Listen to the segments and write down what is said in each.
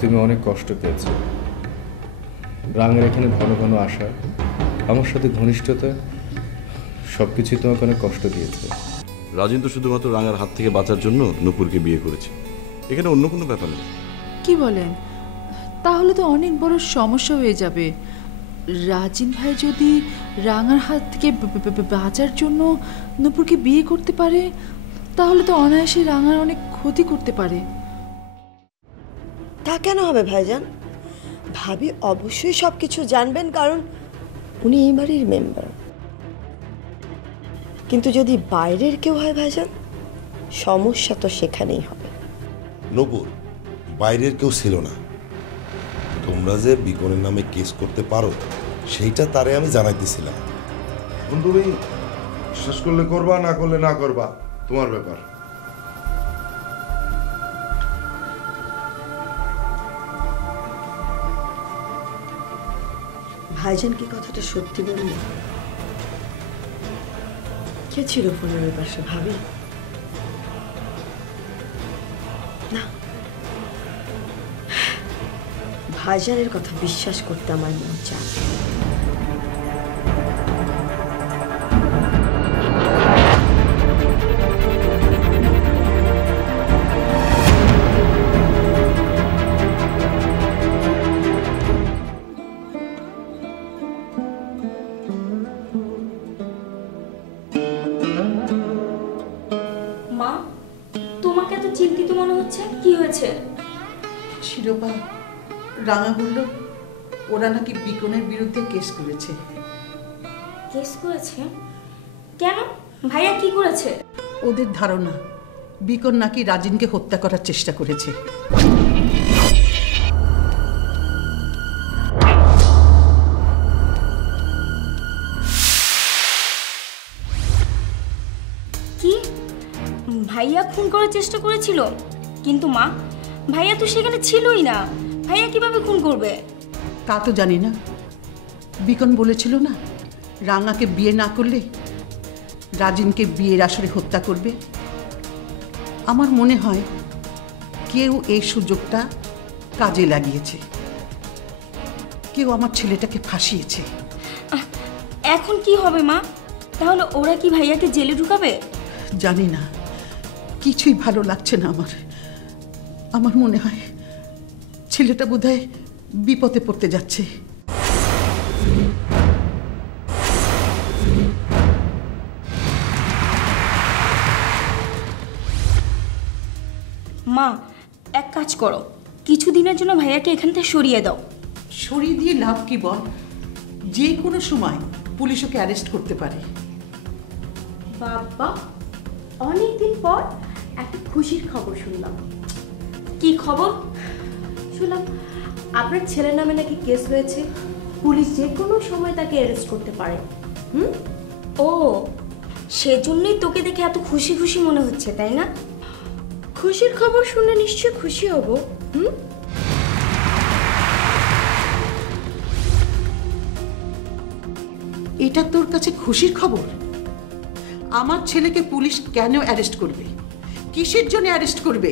তুমি অনেক কষ্ট পেয়েছো। রাঙের এখানে ঘন ঘন আসা, আমার সাথে ঘনিষ্ঠতা, সবকিছুই তোমাকে অনেক কষ্ট দিয়েছে। রাজেন তো শুধুমাত্র রাঙার হাত থেকে বাঁচার জন্য নূপুরকে বিয়ে করেছে, এখানে অন্য কোনো ব্যাপার নেই। কি বলেন? তাহলে তো অনেক বড় সমস্যা হয়ে যাবে। রাজিন ভাই যদি রাঙার হাত থেকে বাঁচার জন্য নূপুরকে বিয়ে করতে পারে, তাহলে তো অনায়াসে রাঙার অনেক ক্ষতি করতে পারে। তা কেন হবে ভাইজান? ভাবি অবশ্যই সব কিছু জানবেন, কারণ উনি এই বাড়ির মেম্বার। কিন্তু যদি বাইরের কেউ হয় ভাইজান, সমস্যা তো সেখানেই হবে। নূপুর, বাইরের কেউ ছিল না। তোমরা যে বিকনের নামে কেস করতে পারো সেইটা তারে আমি জানাইতেছিলাম। তুমি বিশ্বাস করলে করবা, না করলে না করবা, তোমার ব্যাপার। ভাইজান কি কথাটা সত্যি বলল? কে ছিল ফোনের ওই পাশে? ভাবি? না, ভাইজানের কথা বিশ্বাস করতে আমার মন চায়। মা, তোমাকে এত চিন্তিত মনে হচ্ছে, কি হয়েছে? শিরোপা, রাঙা বলল ওরা নাকি বিকনের বিরুদ্ধে কেস করেছে। কেস করেছে? কেন? ভাইয়া কি করেছে? ওদের ধারণা বিকন নাকি রাজিনকে হত্যা করার চেষ্টা করেছে। কি? ভাইয়া খুন করার চেষ্টা করেছিল? কিন্তু মা, ভাইয়া তো সেখানে ছিলই না। ভাইয়া কিভাবে খুন করবে? তা তো জানি না। বিকন বলেছিল না, রাঙাকে বিয়ে না করলে রাজিনকে বিয়ের আসরে হত্যা করবে। আমার মনে হয় কেউ এই সুযোগটা কাজে লাগিয়েছে, কেউ আমার ছেলেটাকে ফাঁসিয়েছে। এখন কি হবে মা? তাহলে ওরা কি ভাইয়াকে জেলে ঢুকাবে? জানি না, কিছুই ভালো লাগছে না আমার। আমার মনে হয় ছেলেটা বোধহয় বিপদে পড়তে যাচ্ছে। মা, এক কাজ করো, কিছুদিনের জন্য ভাইয়াকে এখান থেকে সরিয়ে দাও। সরিয়ে দিয়ে লাভ কি বল? যে কোনো সময় পুলিশ ওকে অ্যারেস্ট করতে পারে। বাবা, অনেকদিন পর একটা খুশির খবর শুনলাম। কি খবর? শুনলাম আপনার ছেলের নামে নাকি কেস হয়েছে, পুলিশ যে কোনো সময় তাকে অ্যারেস্ট করতে পারে। ও, সেজন্যই তোকে দেখে এত খুশি খুশি মনে হচ্ছে, তাই না? খুশির খবর শুনলে নিশ্চয়ই খুশি হব। এটা তোর কাছে খুশির খবর? আমার ছেলেকে পুলিশ কেন অ্যারেস্ট করবে? কিসের জন্য অ্যারেস্ট করবে?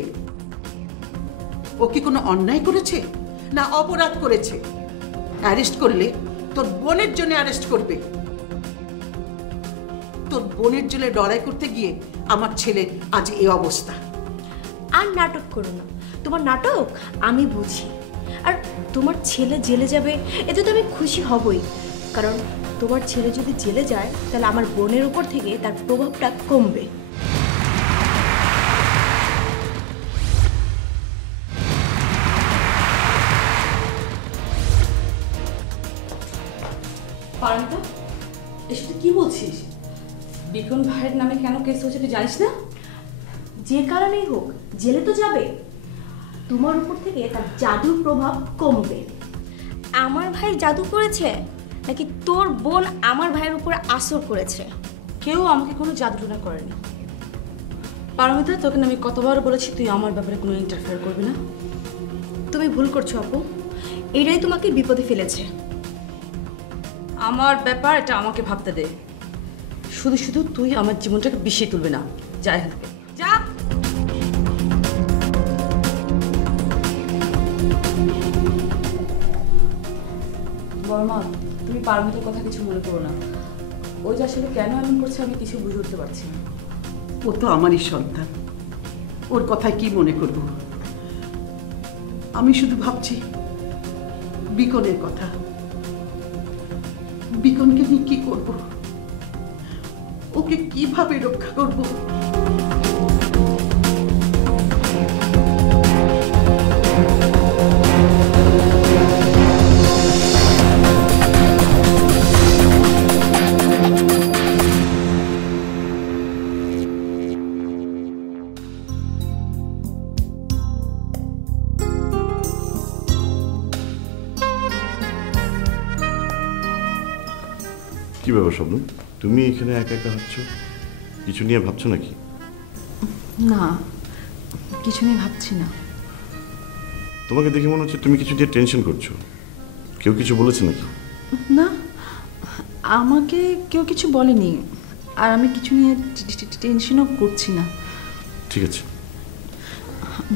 ও কি কোনো অন্যায় করেছে না অপরাধ করেছে? অ্যারেস্ট করলে তোর বোনের জন্য অ্যারেস্ট করবে। তোর বোনের জন্য লড়াই করতে গিয়ে আমার ছেলের আজ এই অবস্থা। আর নাটক করো না, তোমার নাটক আমি বুঝি। আর তোমার ছেলে জেলে যাবে এতে তো আমি খুশি হবই, কারণ তোমার ছেলে যদি জেলে যায় তাহলে আমার বোনের উপর থেকে তার প্রভাবটা কমবে। পারমিতা, এসব তুই কি বলছিস? বিক্রম ভাইয়ের নামে কেন কেস হয়েছে তুই জানিস না? যে কারণেই হোক জেলে তো যাবে, তোমার উপর থেকে তার জাদুর প্রভাব কমবে। আমার ভাই জাদু করেছে নাকি তোর বোন আমার ভাইয়ের উপরে আসর করেছে? কেউ আমাকে কোনো জাদুটোনা করেনি। পারমিতা, তোকে আমি কতবার বলেছি তুই আমার ব্যাপারে কোনো ইন্টারফেয়ার করবি না। তুমি ভুল করছো আপু, এটাই তোমাকে বিপদে ফেলেছে। আমার ব্যাপার এটা আমাকে ভাবতে দে। শুধু শুধু তুই আমার জীবনটাকে বিষিয়ে তুলবে না। যা এখান থেকে, যা। বর্মা, তুমি পারমিতার কথা কিছু মনে করো না। ওই যে আসলে কেন এমন করছে আমি কিছু বুঝে উঠতে পারছি না। ও তো আমারই সন্তান, ওর কথায় কি মনে করব? আমি শুধু ভাবছি বিকনের কথা। বিকনকে নিয়ে কি করব? ওকে কিভাবে রক্ষা করব? কি ব্যাপার শবনম, তুমি এখানে একা একা হাঁটছো? কিছু নিয়ে ভাবছো নাকি? না, কিছু নিয়ে ভাবছি না। তোমাকে দেখে মনে হচ্ছে তুমি কিছু দিয়ে টেনশন করছো। কেউ কিছু বলেছে নাকি? না, আমাকে কেউ কিছু বলেনি, আর আমি কিছু নিয়ে টেনশনও করছি না। ঠিক আছে।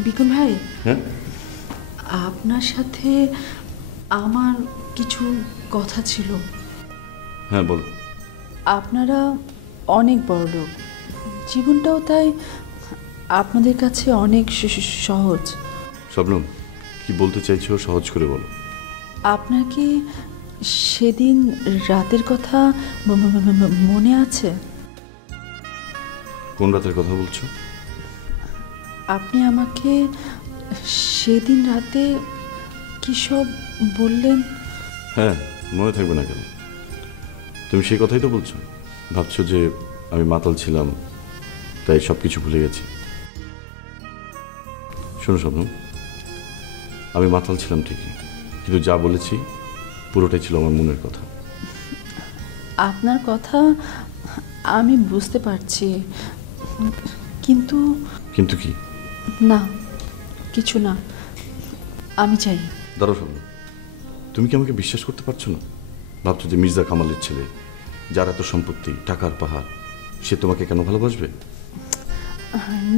বিকন ভাই, হ্যাঁ, আপনার সাথে আমার কিছু কথা ছিল। হ্যাঁ বলো। আপনারা অনেক বড় লোক, জীবনটাও তাই আপনাদের কাছে অনেক সহজ। শবনম, কি বলতে চাইছো সহজ করে বলো। আপনার কি সেদিন রাতের কথা মনে আছে? কোন রাতের কথা বলছো? আপনি আমাকে সেদিন রাতে কি সব বললেন? হ্যাঁ, মনে থাকবে না কেন? তুমি সেই কথাই তো বলছো। ভাবছো যে আমি মাতাল ছিলাম, তাই সব কিছু ভুলে গেছি। শোনো শবনম, আমি মাতাল ছিলাম ঠিকই, কিন্তু যা বলেছি পুরোটাই ছিল আমার মনের কথা। আপনার কথা আমি বুঝতে পারছি, কিন্তু কিন্তু কি? না, কিছু না। আমি চাই। দাঁড়াও শবনম, তুমি কি আমাকে বিশ্বাস করতে পারছো না? ভাবছো যে মির্জা কামালের ছেলে, যার এত সম্পত্তি, টাকার পাহাড়, সে তোমাকে কেন ভালোবাসবে?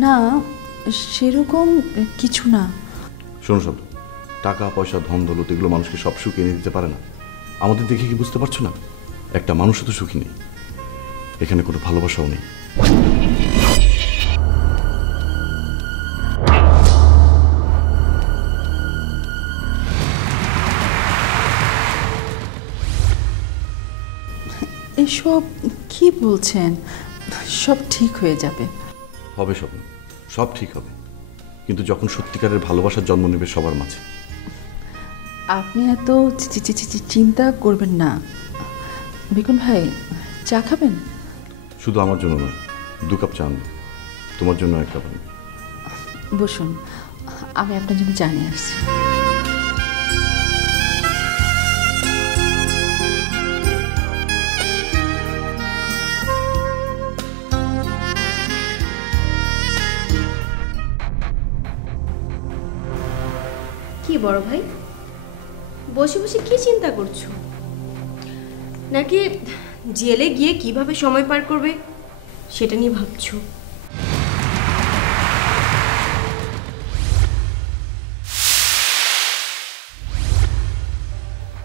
না, সেরকম কিছু না। শোনো শবনম, টাকা পয়সা ধন দৌলত এগুলো মানুষকে সব সুখ এনে দিতে পারে না। আমাদের দেখে কি বুঝতে পারছো না? একটা মানুষও তো সুখী নেই, এখানে কোনো ভালোবাসাও নেই। এসব কি বলছেন? সব ঠিক হয়ে যাবে। হবে স্বপ্ন, সব ঠিক হবে, কিন্তু যখন সত্যিকারের ভালোবাসার জন্ম নেবে সবার মাঝে। আপনি এত চিন্তা করবেন না। বিকুন ভাই, চা খাবেন? শুধু আমার জন্য নয়, 2 কাপ চা আনবে, তোমার জন্য 1 কাপ আনবে। বসুন, আমি আপনার জন্য চা নিয়ে আসছি। কি বড় ভাই, বসে বসে কি চিন্তা করছো? নাকি জেলে গিয়ে কিভাবে সময় পার করবে সেটা নিয়ে ভাবছো?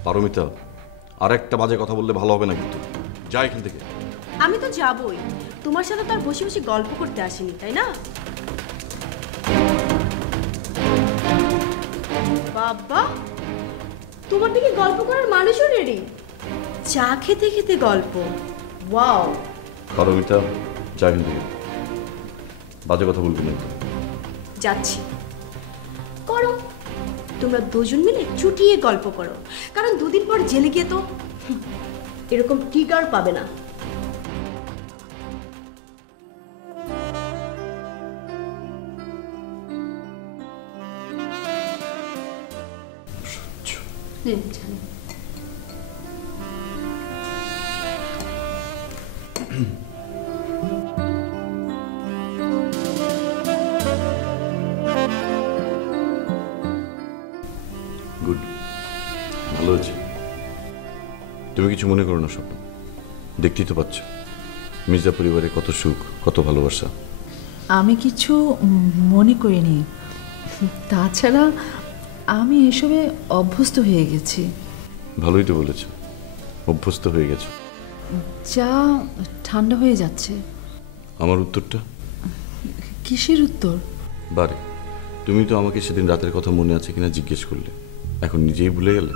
পারমিতা, আর একটা বাজে কথা বললে ভালো হবে না কিন্তু। যা এখান থেকে। আমি তো যাবই, তোমার সাথে তো আর বসে বসে গল্প করতে আসিনি, তাই না? বাবা, তোমার দিকে গল্প করার মানুষও রেডি, চা খেতে খেতে গল্প। ওয়াও। পারমিতা, যা এখান থেকে, বাজে কথা বলবি না। যাচ্ছি। করো, তোমরা দুজন মিলে চুটিয়ে গল্প করো, কারণ 2 দিন পর জেলে গিয়ে তো এরকম টিকার পাবে না। গুড, ভালো হয়েছে। তুমি কিছু মনে করো না স্বপ্ন, দেখতেই তো পাচ্ছ মির্জা পরিবারে কত সুখ, কত ভালোবাসা। আমি কিছু মনে করিনি, তাছাড়া আমি এসবে অভ্যস্ত হয়ে গেছি। ভালোই তো বলেছ, অভ্যস্ত হয়ে গেছো। চা ঠান্ডা হয়ে যাচ্ছে। আমার উত্তরটা? কিসের উত্তর? বারে, তুমি তো আমাকে সেদিন রাতের কথা মনে আছে কিনা জিজ্ঞেস করলে, এখন নিজেই ভুলে গেলে।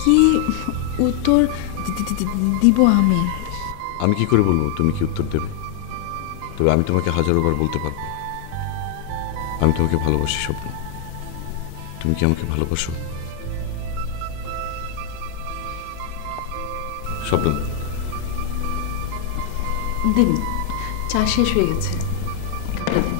কি উত্তর দিব আমি? আমি কি করে বলবো তুমি কি উত্তর দেবে? তবে আমি তোমাকে হাজারো বার বলতে পারবো, আমি তোমাকে ভালোবাসি স্বপ্ন। তুমি কি আমাকে ভালোবাসো স্বপ্ন? দিন, চা শেষ হয়ে গেছে। কাপটা দিন।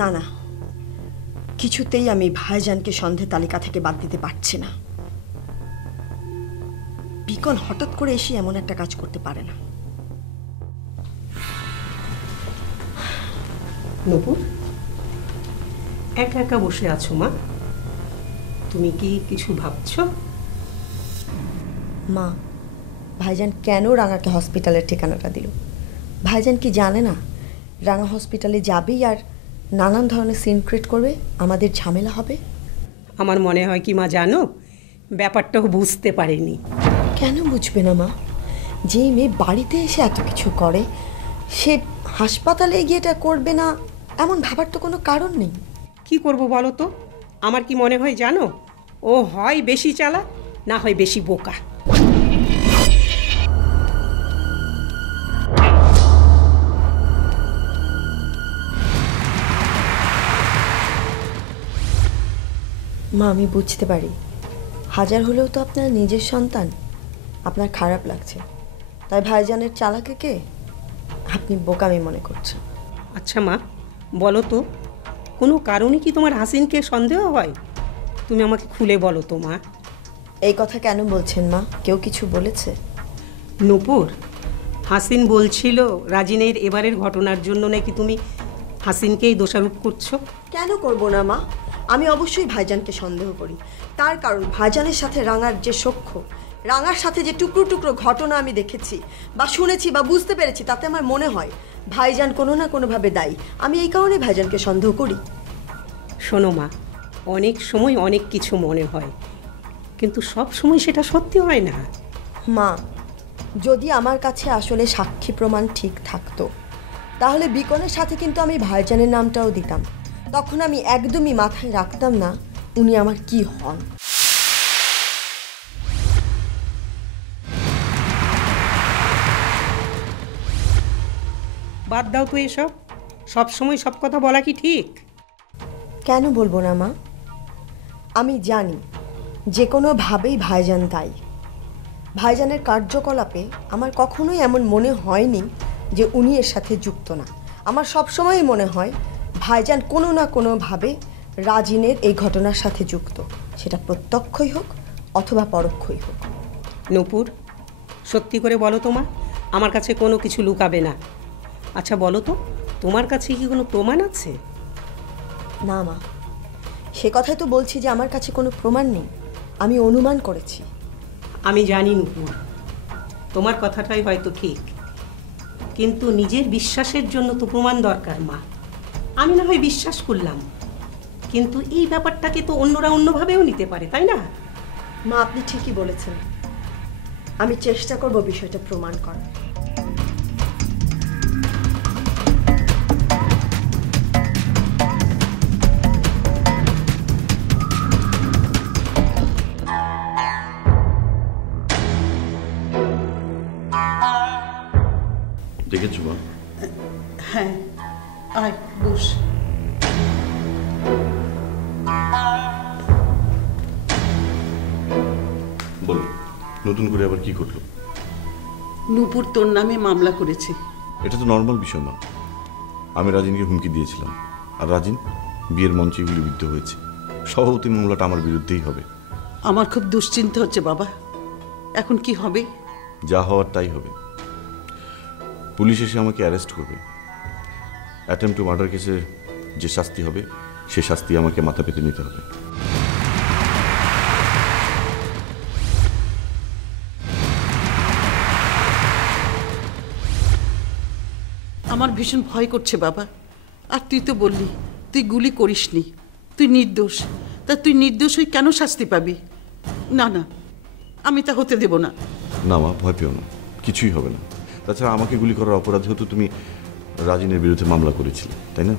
না না, কিছুতেই আমি ভাইজানকে সন্দেহ তালিকা থেকে বাদ দিতে পারছি না। বিকন হঠাৎ করে এসে এমন একটা কাজ করতে পারে না। নূপুর, একা একা বসে আছো মা? তুমি কি কিছু ভাবছো? মা, ভাইজান কেন রাঙাকে হসপিটালের ঠিকানাটা দিল? ভাইজান কি জানে না রাঙা হসপিটালে যাবেই আর নানান ধরনের সিন ক্রিয়েট করবে, আমাদের ঝামেলা হবে? আমার মনে হয় কি মা জানো, ব্যাপারটাও বুঝতে পারেনি। কেন বুঝবে না মা? যে মেয়ে বাড়িতে এসে এত কিছু করে, সে হাসপাতালে গিয়ে এটা করবে না এমন ভাবার তো কোনো কারণ নেই। কি করব বলো তো? আমার কি মনে হয় জানো, ও হয় বেশি চালাক, না হয় বেশি বোকা। মা, আমি বুঝতে পারি হাজার হলেও তো আপনার নিজের সন্তান, আপনার খারাপ লাগছে, তাই ভাইজানের চালাকিকে আপনি বোকামি মনে করছেন। আচ্ছা মা, বলো তো, কোনো কারণে কি তোমার হাসিনকে সন্দেহ হয়? তুমি আমাকে খুলে বলো তো মা। এই কথা কেন বলছেন মা? কেউ কিছু বলেছে? নূপুর, হাসিন বলছিল রাজিনের এবারের ঘটনার জন্য নাকি তুমি হাসিনকেই দোষারোপ করছো। কেন করব না মা, আমি অবশ্যই ভাইজানকে সন্দেহ করি। তার কারণ ভাইজানের সাথে রাঙার যে সখ্য, রাঙার সাথে যে টুকরো টুকরো ঘটনা আমি দেখেছি বা শুনেছি বা বুঝতে পেরেছি, তাতে আমার মনে হয় ভাইজান কোনো না কোনোভাবে দায়ী। আমি এই কারণে ভাইজানকে সন্দেহ করি। শোনো মা, অনেক সময় অনেক কিছু মনে হয়, কিন্তু সব সময় সেটা সত্যি হয় না। মা, যদি আমার কাছে আসলে সাক্ষী প্রমাণ ঠিক থাকতো, তাহলে বিকনের সাথে কিন্তু আমি ভাইজানের নামটাও দিতাম। তখন আমি একদমই মাথায় রাখতাম না উনি আমার কি হন। বাদ দাও তো এসব, সব সময় সব কথা বলা কি ঠিক? কেন বলবো না মা? আমি জানি যে কোনোভাবেই ভাইজান দায়ী। ভাইজানের কার্যকলাপে আমার কখনোই এমন মনে হয়নি যে উনি এর সাথে যুক্ত না। আমার সবসময়ই মনে হয় ভাইজান কোনো না কোনোভাবে রাজিনের এই ঘটনার সাথে যুক্ত, সেটা প্রত্যক্ষই হোক অথবা পরোক্ষই হোক। নূপুর, সত্যি করে বলো তো মা, আমার কাছে কোনো কিছু লুকাবে না। আচ্ছা বলো তো, তোমার কাছে কি কোনো প্রমাণ আছে? না মা, সে কথাই তো বলছি যে আমার কাছে কোনো প্রমাণ নেই, আমি অনুমান করেছি। আমি জানি নূপুর, তোমার কথাটাই হয়তো ঠিক, কিন্তু নিজের বিশ্বাসের জন্য তো প্রমাণ দরকার মা। আমি না হয় বিশ্বাস করলাম, কিন্তু এই ব্যাপারটাকে তো অন্যরা অন্যভাবেও নিতে পারে, তাই না? মা, আপনি ঠিকই বলেছেন। আমি চেষ্টা করব বিষয়টা প্রমাণ করার। দেখেছো মা? হ্যাঁ, আয় বস। বলো, নতুন করে আবার কি করলো? নূপুর তোর নামে মামলা করেছে। এটা তো নর্মাল বিষয় মা। আমি রাজিনকে হুমকি দিয়েছিলাম, আর রাজিন বিয়ের মঞ্চে গুলিবিদ্ধ হয়েছে। সভাপতি মামলাটা আমার বিরুদ্ধেই হবে। আমার খুব দুশ্চিন্তা হচ্ছে বাবা, এখন কি হবে? যা হওয়ার তাই হবে। পুলিশ এসে আমাকে অ্যারেস্ট করবে। অ্যাটেম্প টু মার্ডার কেসে যে শাস্তি হবে সে শাস্তি আমাকে মাথা পেতে নিতে হবে। আমার ভীষণ ভয় করছে বাবা। আর তুই তো বললি তুই গুলি করিসনি, তুই নির্দোষ। তা তুই নির্দোষ হয়ে কেন শাস্তি পাবি? না না, আমি তা হতে দেব না। না মা, ভয় পেও না, কিছুই হবে না। তাছাড়া আমাকে গুলি করার অপরাধেও তো তুমি রাজিনের বিরুদ্ধে মামলা করেছিলে, তাই না?